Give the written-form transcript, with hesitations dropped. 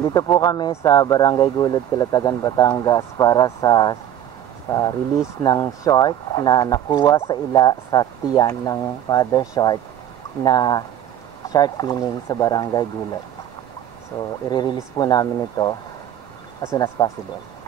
Andito po kami sa Barangay Gulod, Calatagan, Batangas para sa release ng shark na nakuha sa tiyan ng mother shark na shark finning sa Barangay Gulod. So, i-release po namin ito as soon as possible.